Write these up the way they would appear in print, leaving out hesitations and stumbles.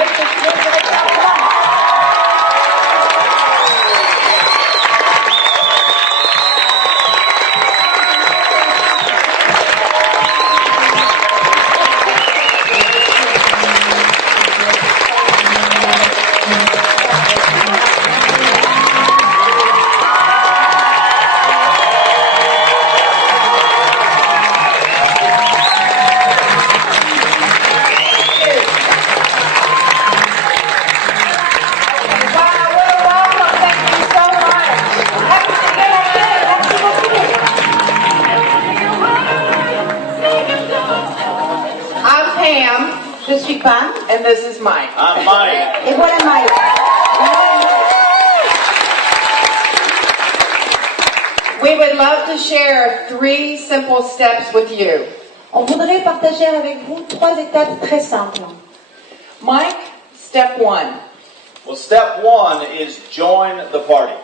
moi, je te dirais directement. Je suis Pam. And this is Mike. I'm Mike. Et voilà Mike. We would love to share 3 simple steps with you. On voudrait partager avec vous 3 étapes très simples. Mike, step 1. Well, step 1 is join the party.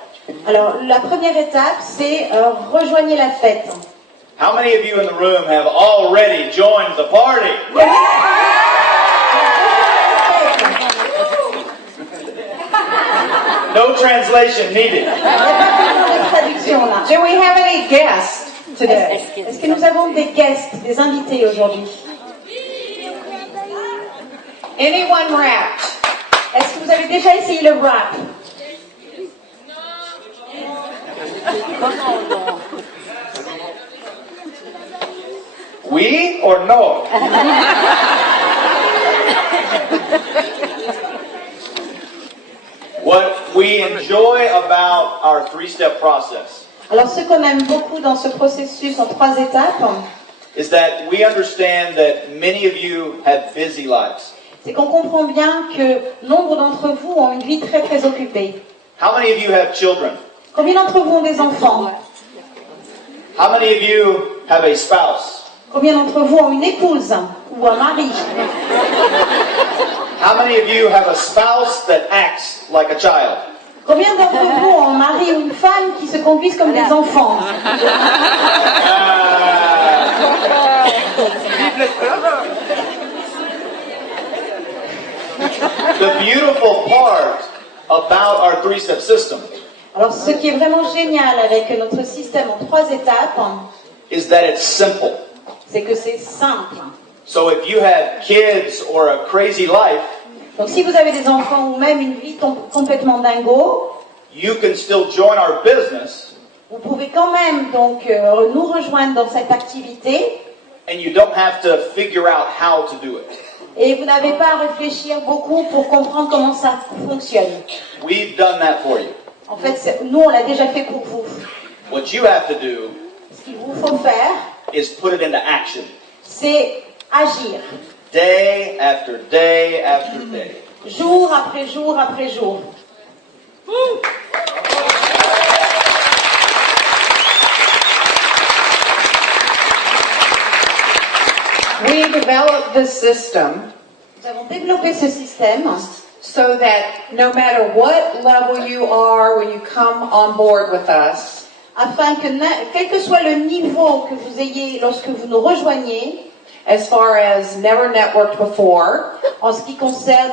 Alors, la première étape, c'est rejoignez la fête. How many of you in the room have already joined the party? No translation needed. Do we have any guests today? Est-ce que nous avons des guests, des invités aujourd'hui? Anyone wrapped? Est-ce que vous avez déjà essayé le wrap? Oui or no? What we enjoy about our 3-step process Alors, ce qu'on aime beaucoup dans ce processus en 3 étapes, is that we understand that many of you have busy lives. c'est qu'on comprend bien que nombre d'entre vous ont une vie très très occupée. How many of you have children? Combien d'entre vous ont des enfants? How many of you have a spouse? Combien d'entre vous ont une épouse ou un mari? How many of you have a spouse that acts like a child? Combien d'entre vous ont un mari ou une femme qui se conduisent comme des enfants? The beautiful part about our 3-step system Alors, ce qui est vraiment génial avec notre système en 3 étapes, is that it's simple. c'est que c'est simple. So if you have kids or a crazy life, Donc, si vous avez des enfants ou même une vie complètement dingo, you can still join our business vous pouvez quand même donc nous rejoindre dans cette activité and you don't have to figure out how to do it. et vous n'avez pas à réfléchir beaucoup pour comprendre comment ça fonctionne. We've done that for you. En fait, nous, on l'a déjà fait pour vous. What you have to do Ce qu'il vous faut faire, is put it into action. c'est agir. Day after day after day. Jour après jour après jour. We developed this system Nous avons développé ce système so that no matter what level you are when you come on board with us, afin que, quel que soit le niveau que vous ayez lorsque vous nous rejoignez, as far as never networked before, en ce qui concerne,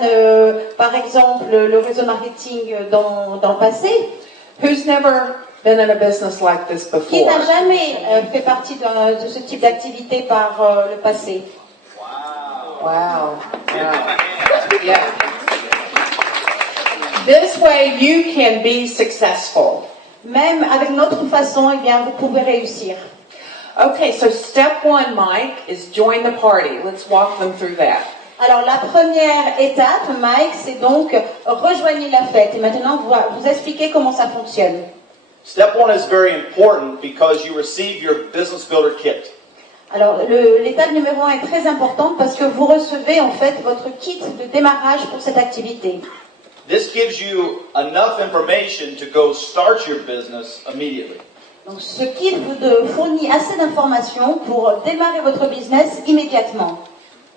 par exemple, le réseau marketing dans le passé, who's never been in a business like this qui n'a before? jamais fait partie de ce type d'activité par le passé. Wow. Yeah. This way you can be successful. Même avec notre façon, eh bien, vous pouvez réussir. Okay, so step 1, Mike, is join the party. Let's walk them through that. Alors la première étape, Mike, c'est donc rejoignez la fête. Et maintenant, on va vous expliquer comment ça fonctionne. Step 1 is very important because you receive your business builder kit. Alors l'étape numéro 1 est très importante parce que vous recevez en fait votre kit de démarrage pour cette activité. This gives you enough information to go start your business immediately. Donc ce kit vous fournit assez d'informations pour démarrer votre business immédiatement.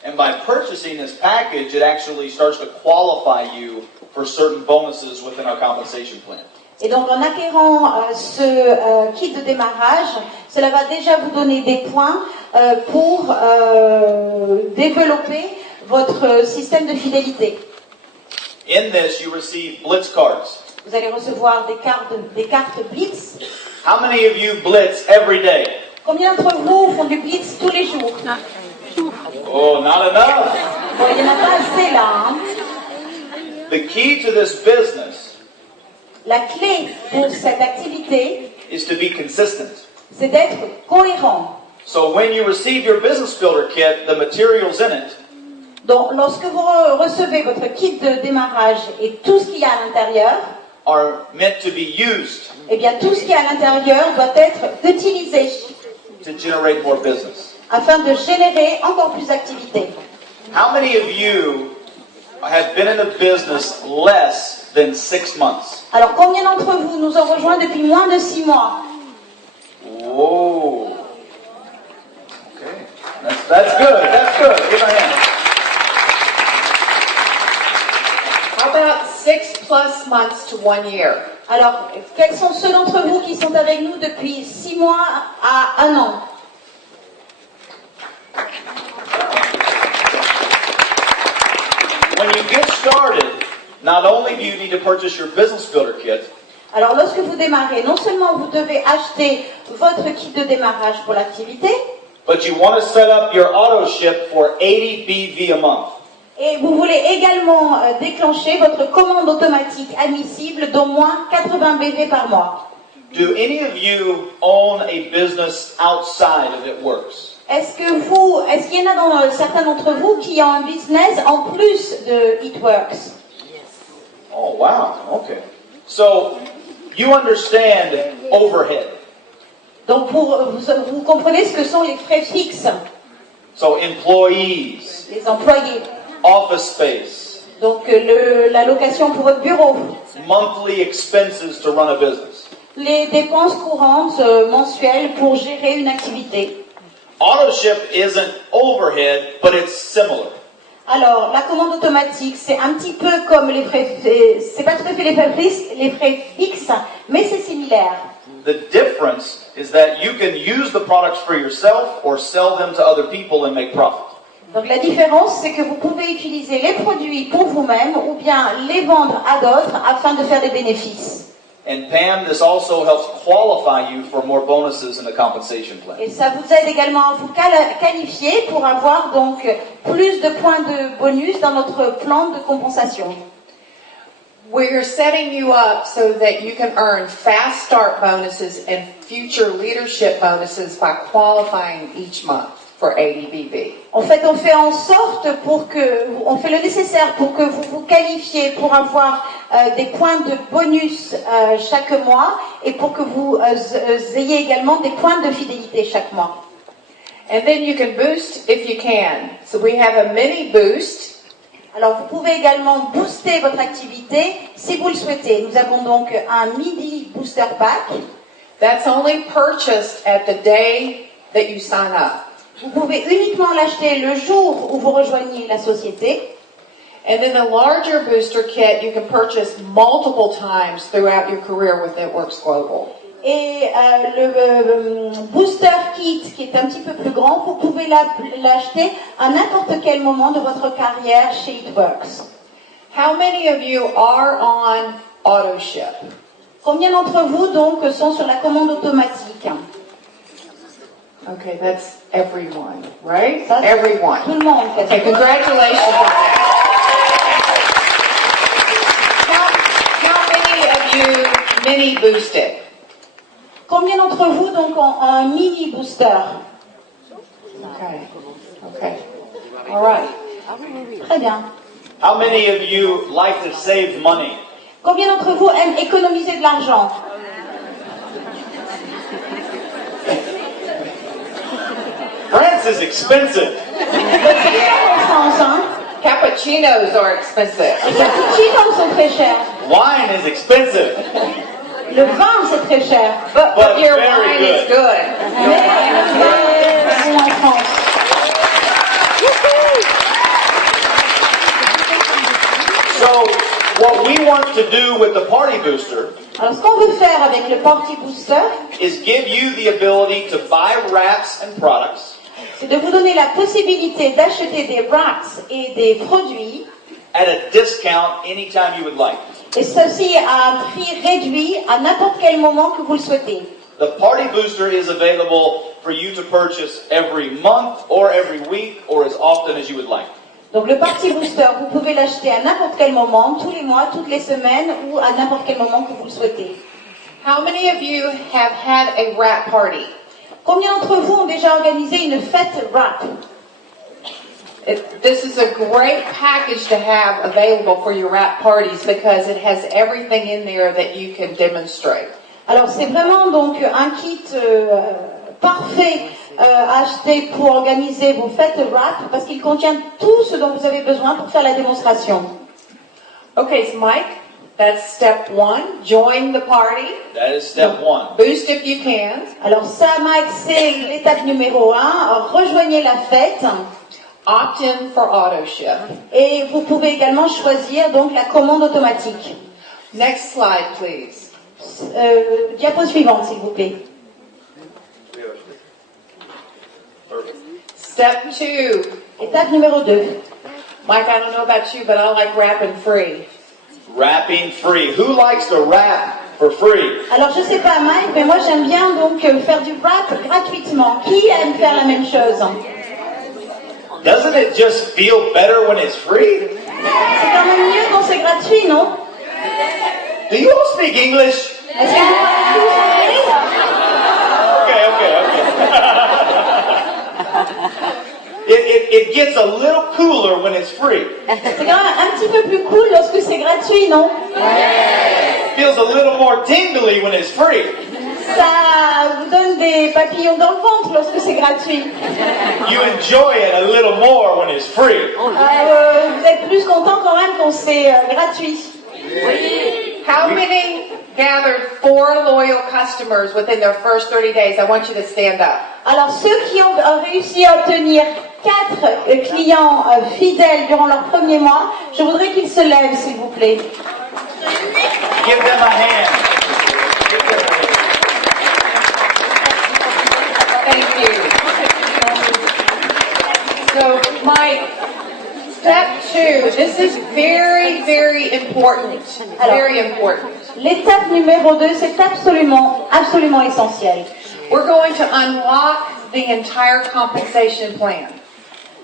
And by purchasing this package, it actually starts to qualify you for certain bonuses within our compensation plan. Et donc en acquérant ce kit de démarrage, cela va déjà vous donner des points pour développer votre système de fidélité. In this, you receive Blitz cards. Vous allez recevoir des cartes Blitz. How many of you blitz every day? Combien d'entre vous font du Blitz tous les jours? Oh, not enough. Bon, il n'y en a pas assez là. Hein. The key to this business La clé pour cette activité, is to be consistent. c'est d'être cohérent. So when you receive your business builder kit, the materials in it Donc, lorsque vous recevez votre kit de démarrage et tout ce qu'il y a à l'intérieur, are meant to be used eh bien, tout ce qui est à l'intérieur doit être utilisé to generate more business. afin de générer encore plus d'activités. How many of you have been in the business less than 6 months? Alors, combien d'entre vous nous ont rejoints depuis moins de 6 mois? Whoa. Okay. That's good. That's good. Give a hand. How about 6+ months to 1 year? Alors, quels sont ceux d'entre vous qui sont avec nous depuis 6 mois à 1 an? When you get started, not only do you need to purchase your business builder kit, Alors, lorsque vous démarrez, non seulement vous devez acheter votre kit de démarrage pour l'activité, but you want to set up your auto ship for 80 BV a month. et vous voulez également déclencher votre commande automatique admissible d'au moins 80 BV par mois. Do any of you own a business outside of It Works? Est-ce qu'il y en a dans certains d'entre vous qui ont un business en plus de It Works? Oh, wow. Okay. So, you understand overhead. Donc, vous comprenez ce que sont les frais fixes, So, employees, les employés. office space, Donc, la location pour votre bureau, monthly expenses to run a business. les dépenses courantes mensuelles pour gérer une activité. Autoship isn't overhead, but it's similar. Alors, la commande automatique, c'est un petit peu comme les frais, c'est pas tout à fait les frais fixes, mais c'est similaire. The difference is that you can use the products for yourself or sell them to other people and make profit. Donc la différence, c'est que vous pouvez utiliser les produits pour vous-même ou bien les vendre à d'autres afin de faire des bénéfices. And Pam, this also helps qualify you for more bonuses in the compensation plan. Et ça vous aide également à vous qualifier pour avoir donc plus de points de bonus dans notre plan de compensation. We're setting you up so that you can earn fast start bonuses and future leadership bonuses by qualifying each month for 80 BV. En fait, on fait en sorte on fait le nécessaire pour que vous vous qualifiez pour avoir des points de bonus chaque mois et pour que vous ayez également des points de fidélité chaque mois. And then you can boost if you can. So we have a mini boost. Alors, vous pouvez également booster votre activité si vous le souhaitez. Nous avons donc un midi booster pack. That's only purchased at the day that you sign up. Vous pouvez uniquement l'acheter le jour où vous rejoignez la société. And then the larger booster kit you can purchase multiple times throughout your career with It Works Global. Et le booster kit, qui est un petit peu plus grand, vous pouvez l'acheter à n'importe quel moment de votre carrière chez It Works. How many of you are on AutoShip? Combien d'entre vous donc sont sur la commande automatique? Okay, that's everyone, right? Ça, c'est Everyone. Tout le monde. Okay, congratulations. How many of you mini boosted? Combien d'entre vous donc ont un mini booster? Okay. All right. Très bien. How many of you like to save money? Combien d'entre vous aiment économiser de l'argent? France is expensive. C'est cher en France, hein? Cappuccinos are expensive. Les cappuccinos sont très chers. Wine is expensive. Le vin, c'est très cher. But your very wine good. is good. Mais c'est bon en France. So, what we want to do with the Party Booster Alors, ce qu'on veut faire avec le Party Booster, is give you the ability to buy wraps and products c'est de vous donner la possibilité d'acheter des wraps et des produits at a discount anytime you would like. Et ceci à un prix réduit à n'importe quel moment que vous le souhaitez. The Party Booster is available for you to purchase every month or every week or as often as you would like. Donc le Party Booster, vous pouvez l'acheter à n'importe quel moment, tous les mois, toutes les semaines ou à n'importe quel moment que vous le souhaitez. How many of you have had a wrap party? Combien d'entre vous ont déjà organisé une fête wrap? This is a great package to have available for your wrap parties because it has everything in there that you can demonstrate. Alors c'est vraiment donc un kit parfait à acheter pour organiser vos fêtes wrap parce qu'il contient tout ce dont vous avez besoin pour faire la démonstration. Okay, so Mike, that's step 1. Join the party. That is step one. Boost if you can. Alors ça, Mike, c'est l'étape numéro 1. Rejoignez la fête Opt in for auto ship. et vous pouvez également choisir donc la commande automatique. Next slide, please. Diapo suivante, s'il vous plaît. Step 2. Étape numéro 2. Mike, I don't know about you, but I like wrapping free. Wrapping free. Who likes to wrap for free? Alors je sais pas Mike, mais moi j'aime bien donc faire du wrap gratuitement. Qui aime faire la même chose? Doesn't it just feel better when it's free? C'est quand même mieux quand c'est gratuit, non? Do you all speak English? Est-ce que vous parlez tous anglais? Okay. It gets a little cooler when it's free. C'est quand même un petit peu plus cool lorsque c'est gratuit, non? It feels a little more tingly when it's free. Ça vous donne des papillons dans le ventre lorsque c'est gratuit. You enjoy it a little more when it's free. Vous êtes plus content quand même quand c'est gratuit. How many gathered 4 loyal customers within their first 30 days? I want you to stand up. Alors ceux qui ont réussi à obtenir 4 clients fidèles durant leur premier mois, je voudrais qu'ils se lèvent s'il vous plaît. Give them a hand. Thank you. So, Mike, step 2. This is very, very important. Very important. L'étape numéro 2, c'est absolument essentiel. We're going to unlock the entire compensation plan.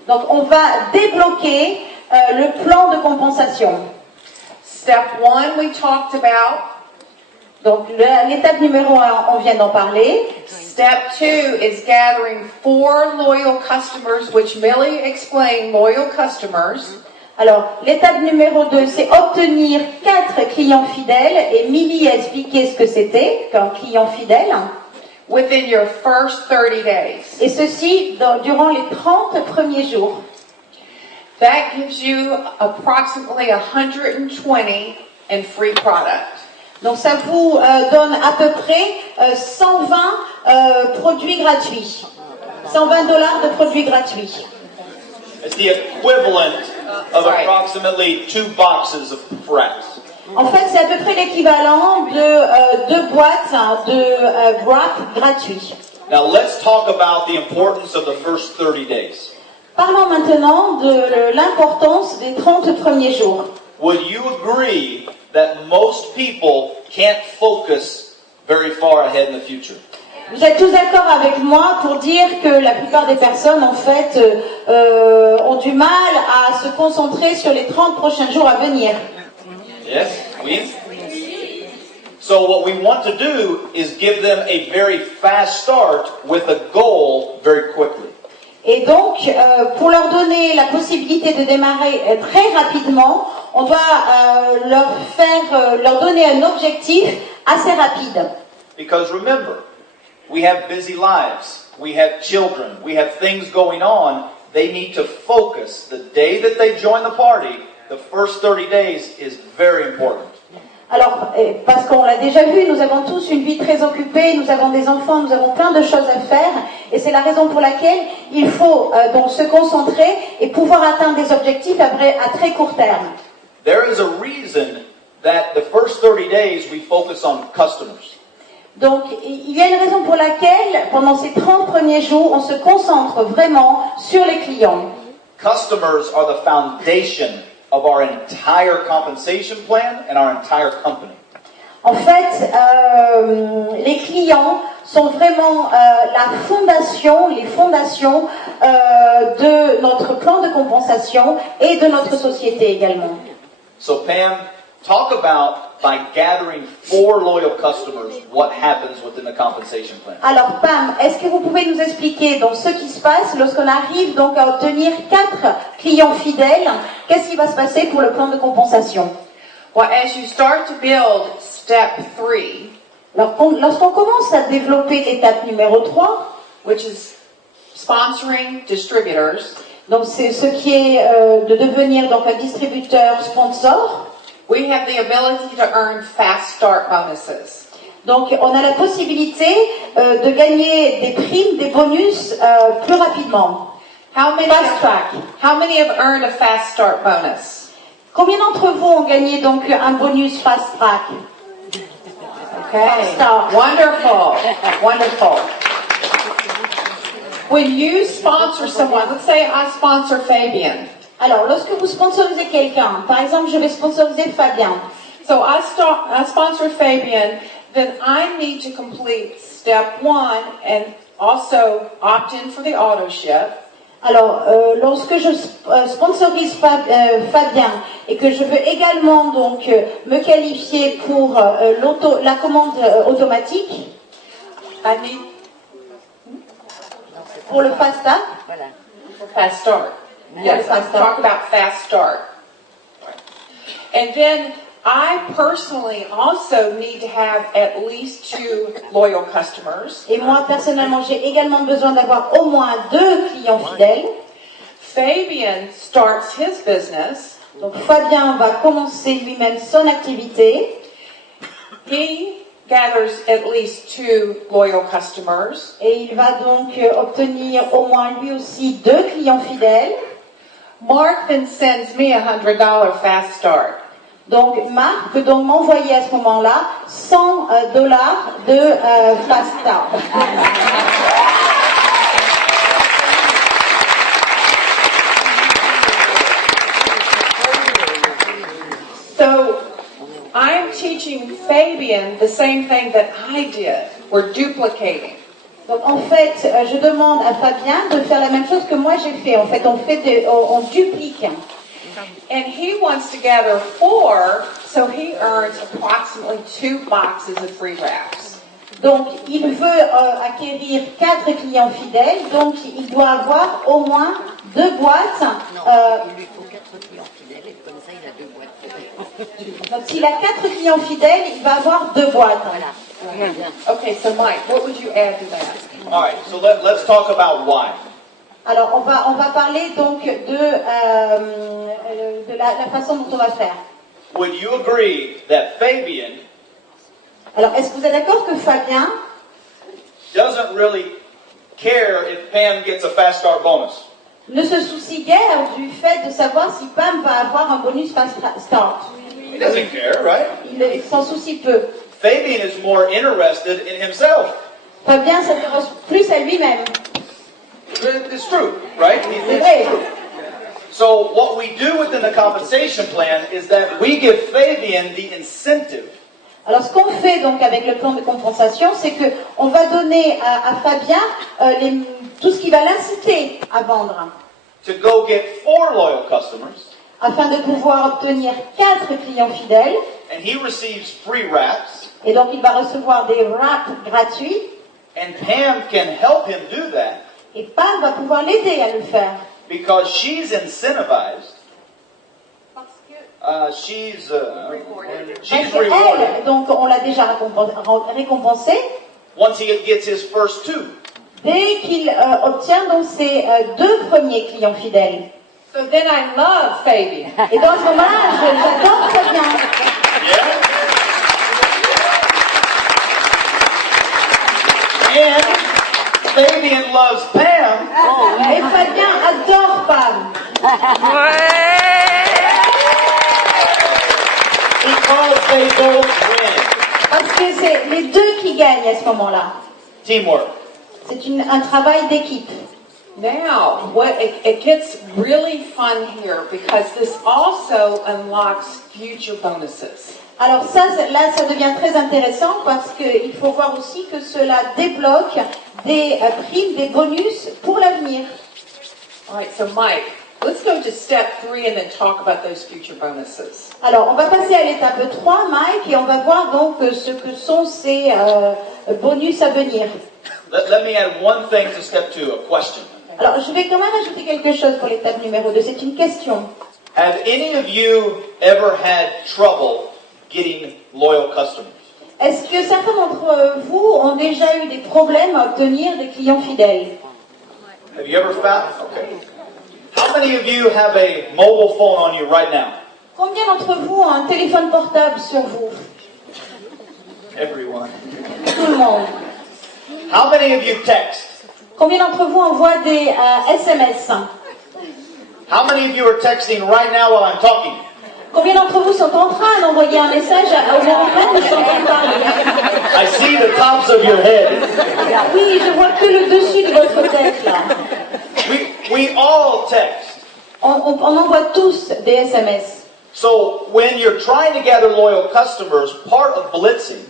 Donc on va débloquer le plan de compensation. Step 1 we talked about. Donc l'étape numéro 1, on vient d'en parler. Step 2 is gathering 4 loyal customers, which Millie explained, loyal customers. Alors l'étape numéro 2, c'est obtenir 4 clients fidèles et Millie a expliqué ce que c'était qu'un client fidèle. Within your first 30 days. Et ceci durant les 30 premiers jours. That gives you approximately 120 in free product. Donc ça vous donne à peu près 120 produits gratuits. $120 de produits gratuits. It's the equivalent of approximately 2 boxes of wraps. En fait, c'est à peu près l'équivalent de 2 boîtes de wrap gratuits. Now let's talk about the importance of the first 30 days. Parlons maintenant de l'importance des 30 premiers jours. Would you agree that most people can't focus very far ahead in the future? Vous êtes tous d'accord avec moi pour dire que la plupart des personnes, en fait, ont du mal à se concentrer sur les 30 prochains jours à venir. Yes? Oui? So what we want to do is give them a very fast start with a goal very quickly. Et donc, pour leur donner la possibilité de démarrer très rapidement, on doit leur donner un objectif assez rapide. Because remember, we have busy lives, we have children, we have things going on. They need to focus. The day that they join the party, the first 30 days is very important. Alors, parce qu'on l'a déjà vu, nous avons tous une vie très occupée, nous avons des enfants, nous avons plein de choses à faire, et c'est la raison pour laquelle il faut donc se concentrer et pouvoir atteindre des objectifs à très court terme. There is a reason that the first 30 days we focus on customers. Donc, il y a une raison pour laquelle, pendant ces 30 premiers jours, on se concentre vraiment sur les clients. Customers are the foundation of our entire compensation plan and our entire company. En fait, les clients sont vraiment la fondation, les fondations de notre plan de compensation et de notre société également. So Pam, talk about by gathering 4 loyal customers, what happens within the compensation plan. Alors Pam, est-ce que vous pouvez nous expliquer donc ce qui se passe lorsqu'on arrive donc à obtenir 4 clients fidèles? Qu'est-ce qui va se passer pour le plan de compensation? Well, as you start to build step 3, Alors lorsqu'on commence à développer l'étape numéro 3, which is sponsoring distributors, donc c'est ce qui est de devenir donc un distributeur sponsor. we have the ability to earn fast start bonuses. Donc on a la possibilité de gagner des primes, des bonus plus rapidement. Fast track. How many have earned a fast start bonus? Combien d'entre vous ont gagné donc un bonus fast track? Okay. Start. Wonderful. Wonderful. When you sponsor someone, let's say I sponsor Fabian. Alors lorsque vous sponsorisez quelqu'un, par exemple je vais sponsoriser Fabien. So I sponsor Fabian, then I need to complete step 1 and also opt in for the auto ship. Alors, lorsque je sponsorise Fabien et que je veux également donc me qualifier pour la commande automatique, I need pour le fast track, for fast start. Yes, fast let's talk about fast start. And then I personally also need to have at least 2 loyal customers. et moi personnellement j'ai également besoin d'avoir au moins 2 clients fidèles. Fabian starts his business. Donc Fabien va commencer lui-même son activité. He gathers at least 2 loyal customers. Et il va donc obtenir au moins lui aussi 2 clients fidèles. Mark then sends me $100 fast start. Donc Marc peut donc m'envoyer à ce moment-là $100 de fast start. So I'm teaching Fabian the same thing that I did. We're duplicating. Donc en fait, je demande à Fabien de faire la même chose que moi j'ai fait. En fait, on duplique. And he wants to gather 4, so he earns approximately 2 boxes of free wraps. Donc il veut acquérir 4 clients fidèles, donc il doit avoir au moins 2 boîtes. Il lui faut 4 clients fidèles et comme ça il a 2 boîtes. Donc s'il a 4 clients fidèles, il va avoir 2 boîtes. Voilà. Okay, so Mike, what would you add to that? All right, so let's talk about why. Alors on va parler donc de la façon dont on va faire. Would you agree that Fabian Alors est-ce que vous êtes d'accord que Fabien doesn't really care if Pam gets a fast start bonus? ne se soucie guère du fait de savoir si Pam va avoir un bonus fast start? He doesn't care, right? Il s'en soucie peu. Fabian is more interested in himself. Fabien s'intéresse plus à lui-même. It's true, right? C'est vrai. So what we do within the compensation plan is that we give Fabian the incentive Alors ce qu'on fait donc avec le plan de compensation, c'est que on va donner à Fabien tout ce qui va l'inciter à vendre, to go get 4 loyal customers, afin de pouvoir obtenir 4 clients fidèles. and he receives free wraps, Et donc il va recevoir des wraps gratuits. and Pam can help him do that Et Pam va pouvoir l'aider à le faire. because she's incentivized. She's Parce que rewarded elle, donc on l'a déjà récompensé once he gets his first 2. dès qu'il obtient donc ses 2 premiers clients fidèles. So then I love Fabian. Et dans ce moment-là, j'adore Fabien. Yeah. And Fabian loves Pam Et Fabien adore Pam. because they both win. Parce que c'est les deux qui gagnent à ce moment-là. Teamwork. C'est un travail d'équipe. Now, it gets really fun here because this also unlocks future bonuses. Alors là, ça devient très intéressant parce qu'il faut voir aussi que cela débloque des primes, des bonus pour l'avenir. All right, so Mike, let's go to step 3 and then talk about those future bonuses. Alors, on va passer à l'étape 3, Mike, et on va voir donc ce que sont ces bonus à venir. Let me add one thing to step 2, a question. Alors, je vais quand même ajouter quelque chose pour l'étape numéro 2. C'est une question. Have any of you ever had trouble getting loyal customers? Est-ce que certains d'entre vous ont déjà eu des problèmes à obtenir des clients fidèles? Have you ever found? Okay. How many of you have a mobile phone on you right now? Combien d'entre vous ont un téléphone portable sur vous? Everyone. Tout le monde. How many of you text? Combien d'entre vous envoient des SMS? How many of you are texting right now while I'm talking? Combien d'entre vous sont en train d'envoyer un message au moment même où je suis en train de parler? I see the tops of your head. Oui, je vois que le dessus de votre tête là. We all text. On envoie tous des SMS. So when you're trying to gather loyal customers, part of blitzing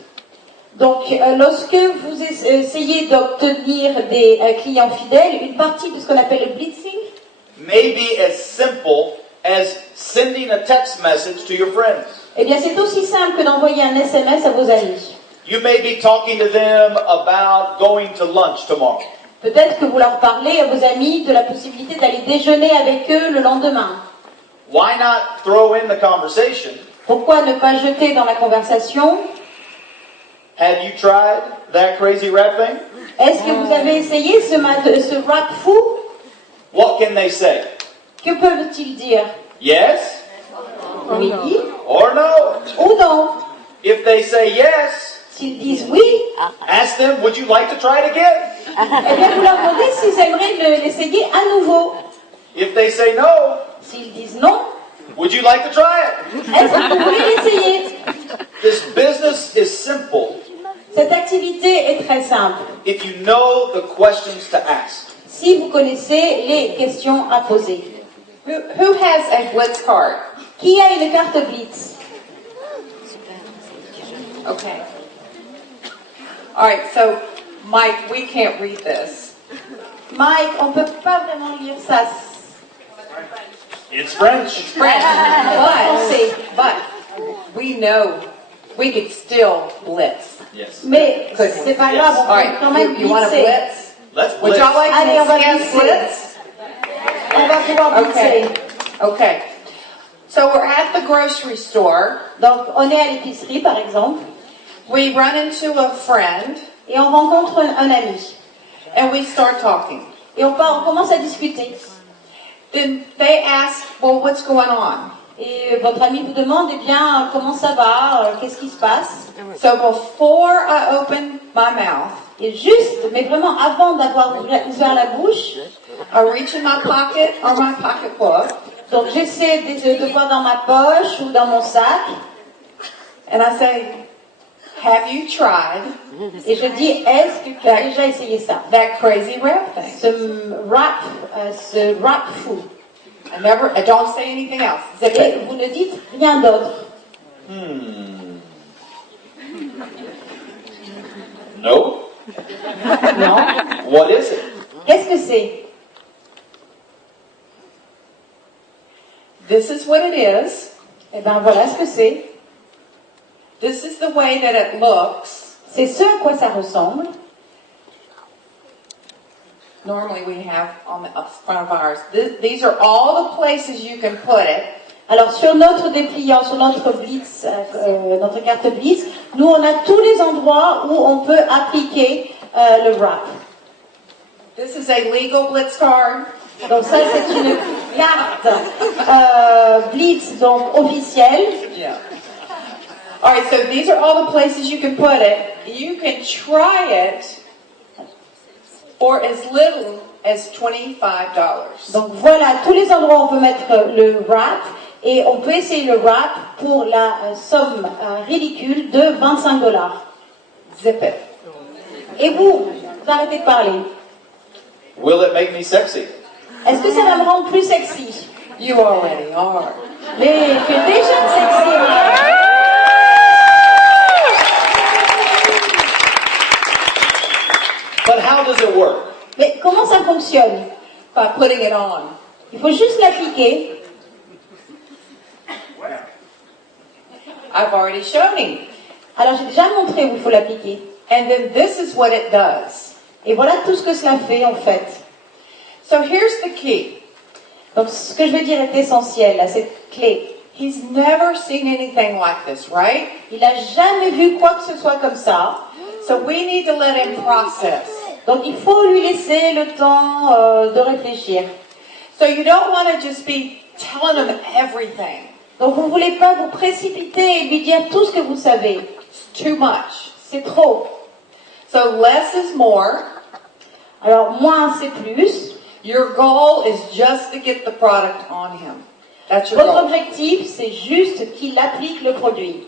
Donc, lorsque vous essayez d'obtenir des clients fidèles, une partie de ce qu'on appelle le blitzing may be as simple as sending a text message to your friends. eh bien, c'est aussi simple que d'envoyer un SMS à vos amis. You may be talking to them about going to lunch tomorrow. Peut-être que vous leur parlez à vos amis de la possibilité d'aller déjeuner avec eux le lendemain. Why not throw in the conversation? Pourquoi ne pas jeter dans la conversation? Have you tried that crazy rap thing? Est-ce que vous avez essayé ce rap fou? What can they say? Que peuvent-ils dire? Yes Oui or no? ou non? If they say yes, S'ils disent oui, ask them, would you like to try it again? eh bien vous leur demandez s'ils aimeraient l'essayer à nouveau. If they say no, S'ils disent non, would you like to try it? est-ce que vous voulez l'essayer? This business is simple Cette activité est très simple. if you know the questions to ask. Si vous connaissez les questions à poser. Who has a Blitz card? Qui a une carte Blitz? Okay. All right, so Mike, we can't read this. Mike, on ne peut pas vraiment lire ça. It's French. French, but we know we could still blitz. Yes. Mais Couldn't c'est we? pas grave, on All peut right, quand même you want to blitzer. blitz? Let's Would blitz. y'all like Allez, on to va see us blitzer. blitz? On va pouvoir blitzer. Okay. Okay. So we're at the grocery store. Donc, on est à l'épicerie, par exemple, We run into a friend et on rencontre un ami. and we start talking. Et on commence à discuter. Then they ask, well, what's going on? Et votre ami vous demande, eh bien, comment ça va? Qu'est-ce qui se passe? So before I open my mouth, Et juste, mais vraiment avant d'avoir ouvert la bouche, I reach in my pocket or my pocketbook donc j'essaie de voir dans ma poche ou dans mon sac, and I say, have you tried et je dis, est-ce que tu as déjà essayé ça? that crazy rap thing? Ce rap fou. I don't say anything else. Zip Et it. vous ne dites rien d'autre. No. Non. What is it? Qu'est-ce que c'est? This is what it is. Eh bien, voilà ce que c'est. This is the way that it looks. C'est ce à quoi ça ressemble. Normally we have on the front of ours. These are all the places you can put it. Alors, sur notre dépliant, sur notre Blitz, notre carte Blitz, nous, on a tous les endroits où on peut appliquer le wrap. This is a legal Blitz card. Donc ça, c'est une carte Blitz, donc officielle. Yeah. All right, so these are all the places you can put it. You can try it for as little as $25. Donc voilà, tous les endroits où on peut mettre le wrap, et on peut essayer le wrap pour la somme ridicule de $25. Zip it. Et vous arrêtez de parler. Will it make me sexy? Est-ce que ça va me rendre plus sexy? You already are. Mais tu es déjà sexy. But how does it work? Mais comment ça fonctionne? By putting it on. Il faut juste l'appliquer. I've already shown him. Alors j'ai déjà montré où il faut l'appliquer. And then this is what it does. Et voilà tout ce que cela fait en fait. So here's the key. Donc ce que je vais dire est essentiel à cette clé. He's never seen anything like this, right? Il n'a jamais vu quoi que ce soit comme ça. So we need to let him process. Donc il faut lui laisser le temps de réfléchir. So you don't want to just be telling him everything. Donc vous ne voulez pas vous précipiter et lui dire tout ce que vous savez. It's too much. C'est trop. So less is more. Alors moins c'est plus. Your goal is just to get the product on him. That's your Votre goal. objectif c'est juste qu'il applique le produit.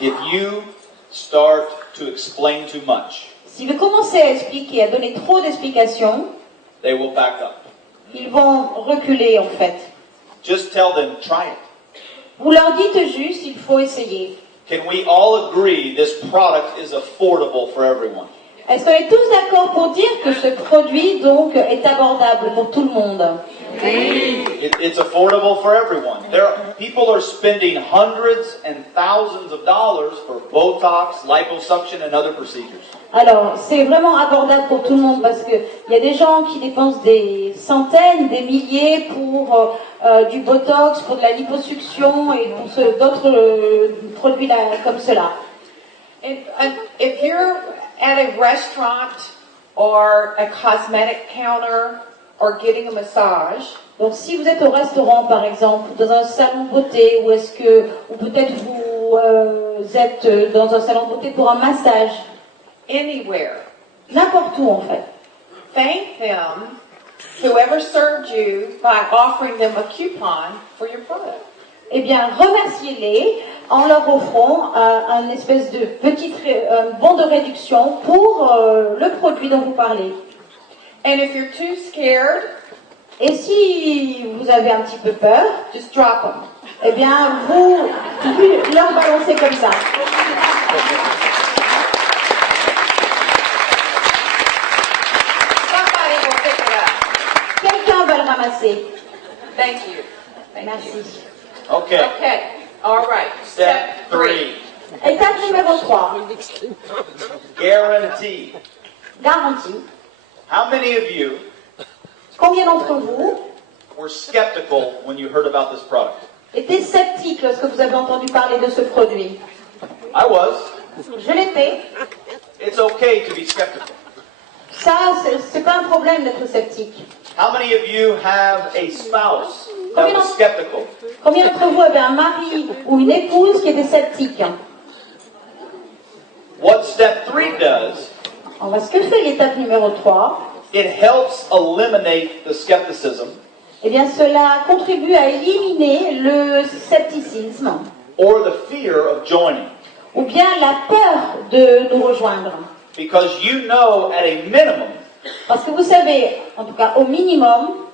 If you start to explain too much, Si vous commencez à expliquer, à donner trop d'explications, they will back up. ils vont reculer en fait. Just tell them, try it. Vous leur dites juste, il faut essayer. Can we all agree this product is affordable for everyone? Est-ce qu'on est tous d'accord pour dire que ce produit donc est abordable pour tout le monde? It's affordable for everyone. People are spending hundreds and thousands of dollars for Botox, liposuction, and other procedures. Alors, c'est vraiment abordable pour tout le monde parce que il y a des gens qui dépensent des centaines, des milliers pour du Botox, pour de la liposuction et pour d'autres produits là, comme cela. If you're at a restaurant or a cosmetic counter or getting a massage, Donc, si vous êtes au restaurant, par exemple, dans un salon de beauté, ou peut-être vous êtes dans un salon de beauté pour un massage, anywhere, n'importe où en fait. thank them, whoever served you, by offering them a coupon for your product. Eh bien, remerciez-les en leur offrant un espèce de petit bon de réduction pour le produit dont vous parlez. And if you're too scared, Et si vous avez un petit peu peur, just drop them. eh bien, vous leur balancez comme ça. Somebody will pick it up. Quelqu'un va le ramasser. Thank you. Thank you. Merci. Okay. Okay. All right. Step 3. Étape numéro 3. Guarantee. Garantie. How many of you Combien d'entre vous were skeptical when you heard about this product? étaient sceptiques lorsque vous avez entendu parler de ce produit? I was. Je l'étais. It's okay to be skeptical. Ça, c'est pas un problème d'être sceptique. How many of you have a spouse that was skeptical? Combien d'entre vous avaient un mari ou une épouse qui était sceptique? What step 3 does, Alors, ce que fait l'étape numéro 3, it helps eliminate the skepticism eh bien, cela contribue à éliminer le scepticisme or the fear of joining. ou bien la peur de nous rejoindre. Because you know at a minimum Parce que vous savez, en tout cas au minimum,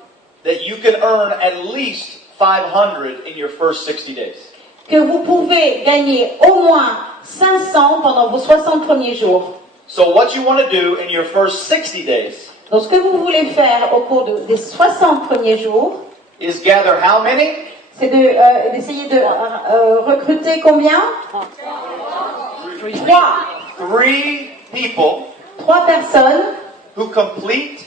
that you can earn at least 500 in your first 60 days. que vous pouvez gagner au moins 500 pendant vos 60 premiers jours. So what you want to do in your first 60 days Donc ce que vous voulez faire au cours des 60 premiers jours, is gather how many? c'est d'essayer de recruter combien? 3 people 3 personnes who complete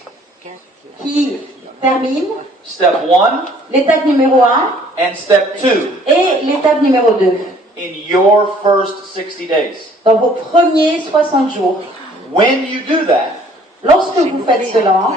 qui terminent step 1 l'étape numéro 1 and step 2 et l'étape numéro 2 in your first 60 days. dans vos premiers 60 jours. When you do that, Lorsque vous faites cela,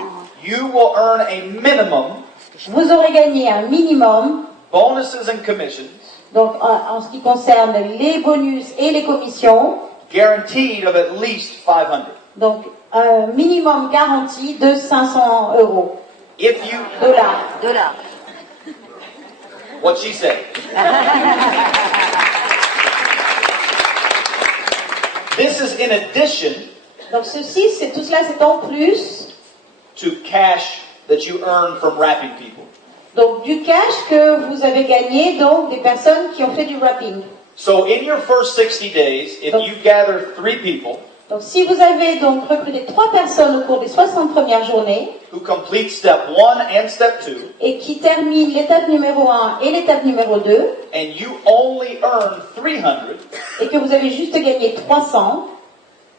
you will earn a minimum vous aurez gagné un minimum, bonuses and commissions donc en ce qui concerne les bonus et les commissions, guaranteed of at least 500. donc un minimum garanti de 500 euros, If you, dollars. what she said. This is in addition Donc tout cela c'est en plus to cash that you earn from wrapping people. Donc du cash que vous avez gagné, donc des personnes qui ont fait du wrapping. So in your first 60 days, if you gather 3 people Donc si vous avez donc recruté 3 personnes au cours des 60 premières journées who complete step 1 and step 2, et qui terminent l'étape numéro 1 et l'étape numéro 2 and you only earn 300, et que vous avez juste gagné 300,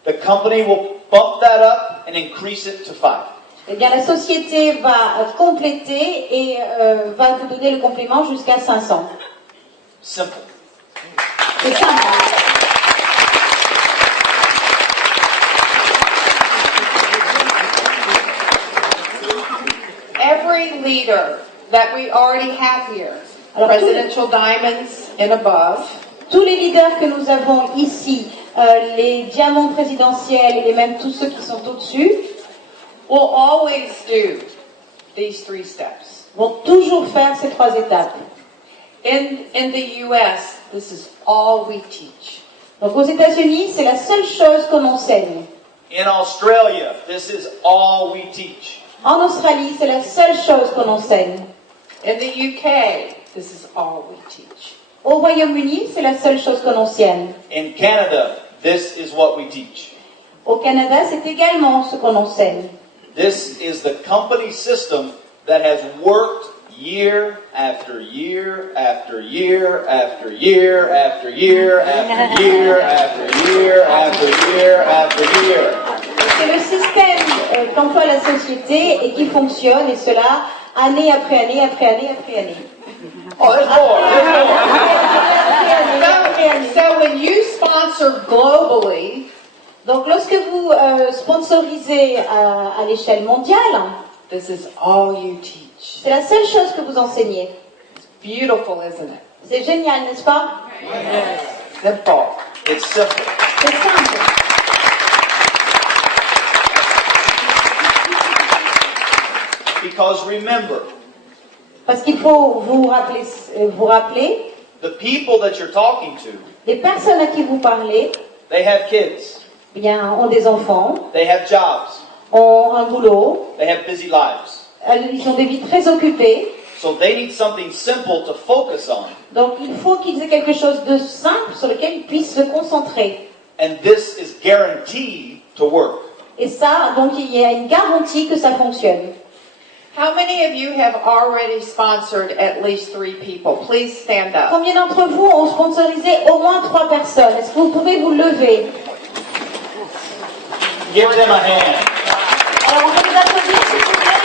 the company will bump that up and increase it to 5. eh bien la société va compléter et va vous donner le complément jusqu'à 500. Simple. C'est simple. Every leader that we already have here, Alors, presidential diamonds and above, Tous les leaders que nous avons ici, les diamants présidentiels et même tous ceux qui sont au-dessus, will always do these 3 steps. vont toujours faire ces 3 étapes. In the U.S., this is all we teach. Donc aux États-Unis, c'est la seule chose qu'on enseigne. In Australia, this is all we teach. En Australie, c'est la seule chose qu'on enseigne. In the UK, this is all we teach. Au Royaume-Uni, c'est la seule chose qu'on enseigne. In Canada, this is what we teach. Au Canada, c'est également ce qu'on enseigne. This is the company system that has worked year after year after year after year after year after year after year after year after year. C'est le système qu'emploie la société et qui fonctionne, et cela année après année après année après année. Oh, there's more. There's more. So when you sponsor globally, Donc lorsque vous sponsorisez à l'échelle mondiale, this is all you teach. c'est la seule chose que vous enseignez. Beautiful, isn't it? C'est génial, n'est-ce pas? Simple. It's simple. C'est simple. Because remember, Parce qu'il faut vous rappeler, the people that you're talking to, les personnes à qui vous parlez, they have kids, eh bien, ont des enfants, they have jobs, ont un boulot, they have busy lives. ils ont des vies très occupées. So they need something simple to focus on. Donc il faut qu'ils aient quelque chose de simple sur lequel ils puissent se concentrer. And this is guaranteed to work. Et ça, donc il y a une garantie que ça fonctionne. How many of you have already sponsored at least 3 people? Please stand up. Combien d'entre vous ont sponsorisé au moins 3 personnes? Est-ce que vous pouvez vous lever? Give them a hand. Alors on peut les applaudir, s'il vous plaît.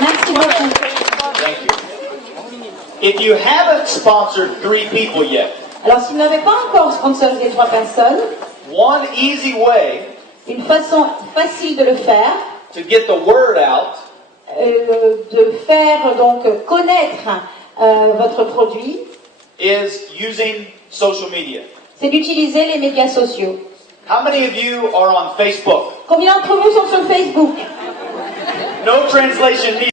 Merci beaucoup. Thank you. If you haven't sponsored 3 people yet, Alors si vous n'avez pas encore sponsorisé 3 personnes, one easy way une façon facile de le faire, to get the word out de faire donc connaître votre produit, is using social media. c'est d'utiliser les médias sociaux. How many of you are on Facebook? Combien d'entre vous sont sur Facebook? No translation needed.